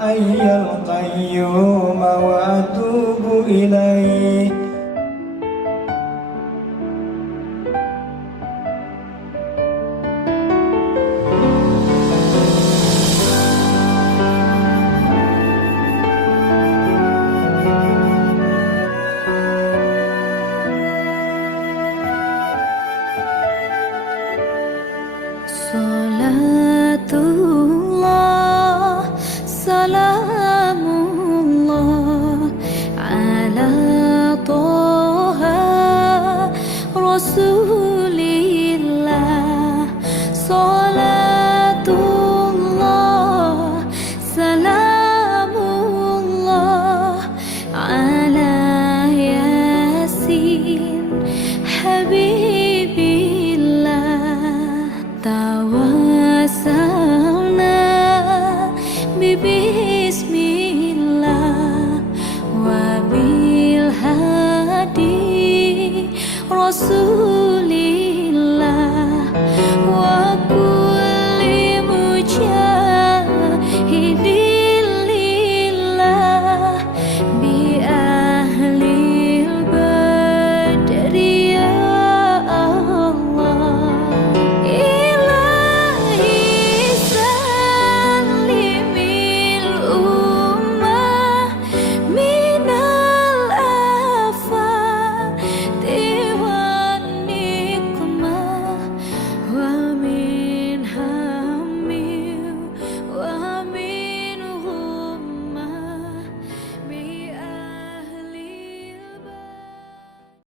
حي القيوم وأتوب إليه. Salatullah, salamullah ala Toha Rasulillah. Salatullah, salamullah ala Yasin Habibillah. Tawassalna bismillah wa bil hadi Rasul